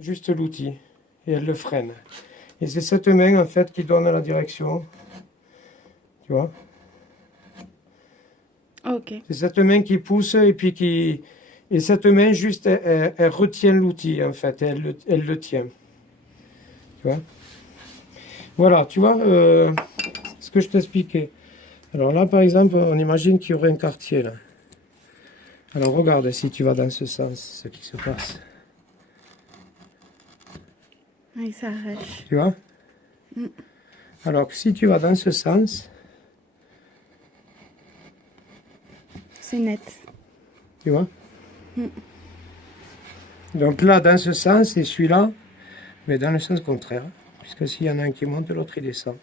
juste l'outil et elle le freine. Et c'est cette main en fait qui donne la direction. Tu vois? Ok. C'est cette main qui pousse et puis qui... Et cette main juste, elle retient l'outil en fait, elle le tient. Tu vois? Voilà, tu vois ce que je t'expliquais. Alors là par exemple, on imagine qu'il y aurait un quartier là. Alors regarde si tu vas dans ce sens, ce qui se passe. Ah, il s'arrache. Tu vois? Mm. Alors que si tu vas dans ce sens, C'est net. tu vois? Donc là, dans ce sens, et celui-là, mais dans le sens contraire. Puisque s'il y en a un qui monte, l'autre il descend.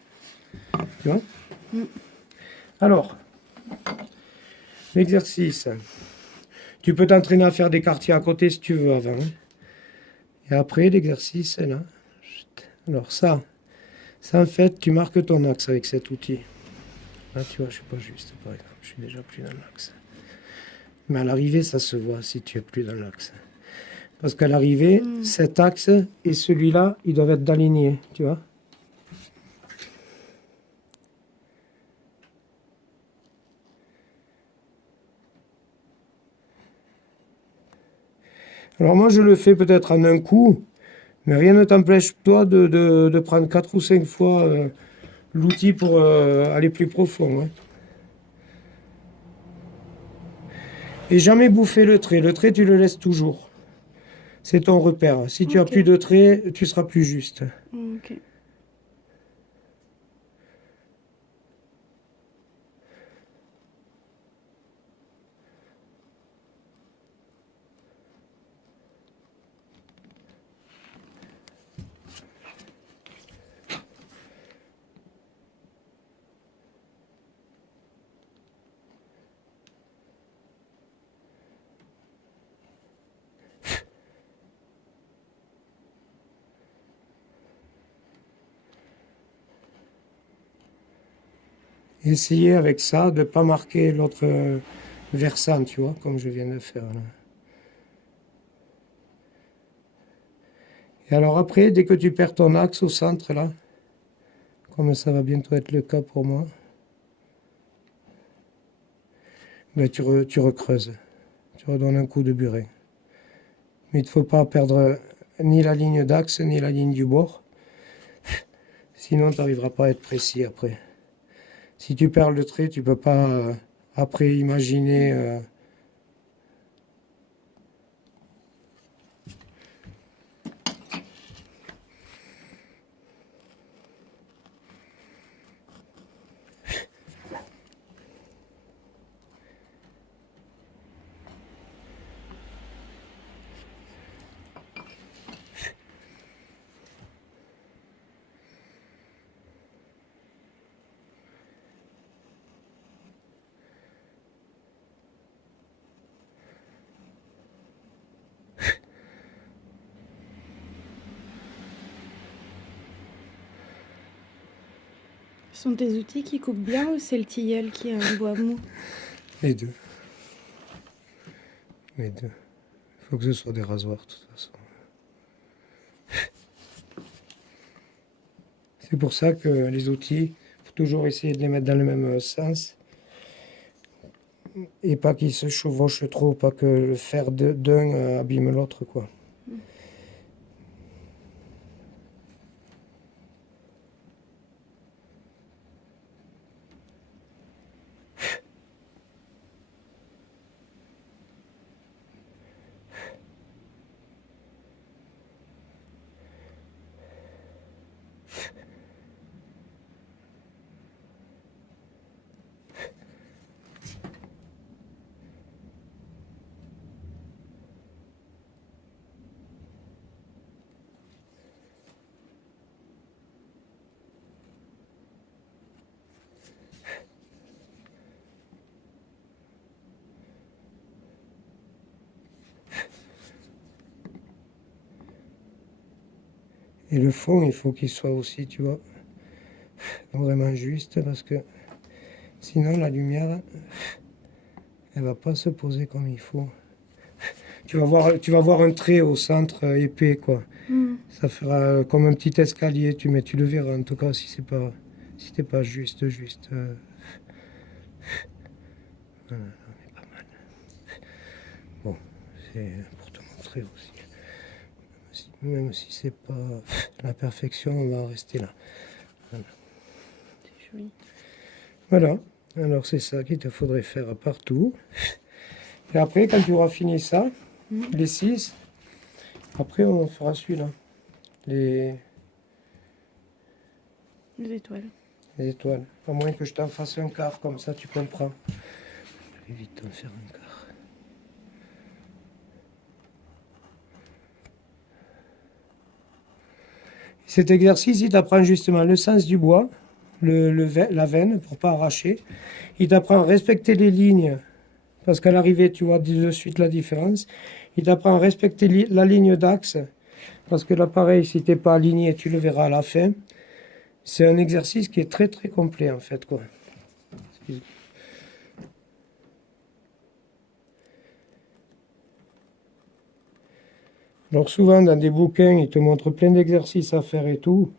Tu vois? Alors, l'exercice. Tu peux t'entraîner à faire des quartiers à côté si tu veux avant. Hein. Et après, l'exercice, là. Alors ça en fait, tu marques ton axe avec cet outil. Là, tu vois, je suis pas juste, par exemple. Je suis déjà plus dans l'axe. Mais à l'arrivée, ça se voit si tu es plus dans l'axe. Parce qu'à l'arrivée, cet axe et celui-là, ils doivent être alignés, tu vois. Alors moi, je le fais peut-être en un coup, mais rien ne t'empêche, toi, de prendre 4 ou 5 fois l'outil pour aller plus profond. Hein. Et jamais bouffer le trait. Le trait, tu le laisses toujours. C'est ton repère. Si tu as plus de trait, tu seras plus juste. Ok. Essayez avec ça de ne pas marquer l'autre versant, tu vois, comme je viens de faire là. Et alors après, dès que tu perds ton axe au centre là, comme ça va bientôt être le cas pour moi, ben tu recreuses. Tu redonnes un coup de burin. Mais il ne faut pas perdre ni la ligne d'axe ni la ligne du bord. Sinon, tu n'arriveras pas à être précis après. Si tu perds le trait, tu ne peux pas après imaginer. Ce sont tes outils qui coupent bien ou c'est le tilleul qui a un bois mou? Les deux. Les deux. Il faut que ce soit des rasoirs, de toute façon. C'est pour ça que les outils, il faut toujours essayer de les mettre dans le même sens. Et pas qu'ils se chevauchent trop, pas que le fer d'un abîme l'autre, quoi. Et le fond, il faut qu'il soit aussi, tu vois, vraiment juste, parce que sinon la lumière, elle va pas se poser comme il faut. tu vas voir un trait au centre épais, quoi. Ça fera comme un petit escalier, tu le verras en tout cas si t'es pas juste. Voilà, on est pas mal. Bon, c'est pour te montrer aussi. Même si c'est pas la perfection, on va en rester là. Voilà. C'est joli. Voilà. Alors c'est ça qu'il te faudrait faire partout. Et après, quand tu auras fini ça, les 6, après on fera celui-là. Les Les étoiles. les étoiles. À moins que je t'en fasse un quart, comme ça tu comprends. Je vais vite t'en faire un quart. Cet exercice, il t'apprend justement le sens du bois, la veine, pour pas arracher. Il t'apprend à respecter les lignes, parce qu'à l'arrivée, tu vois de suite la différence. Il t'apprend à respecter la ligne d'axe, parce que là, pareil, si tu n'es pas aligné, tu le verras à la fin. C'est un exercice qui est très très complet, en fait, quoi. Alors souvent, dans des bouquins, ils te montrent plein d'exercices à faire et tout.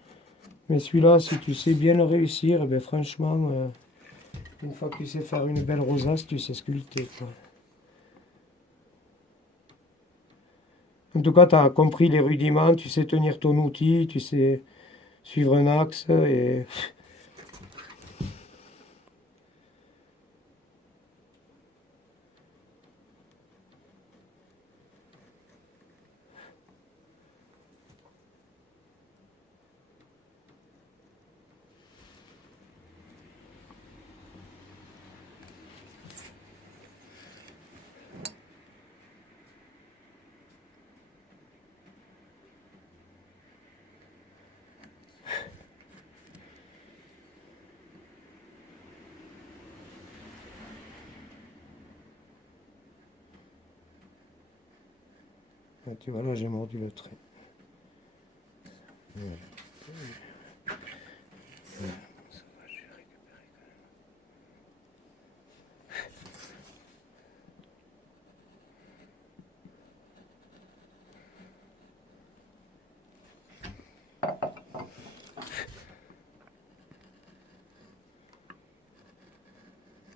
Mais celui-là, si tu sais bien le réussir, eh ben, franchement, une fois que tu sais faire une belle rosace, tu sais sculpter, quoi. En tout cas, tu as compris les rudiments, tu sais tenir ton outil, tu sais suivre un axe et tu vois là, j'ai mordu le trait. Voilà.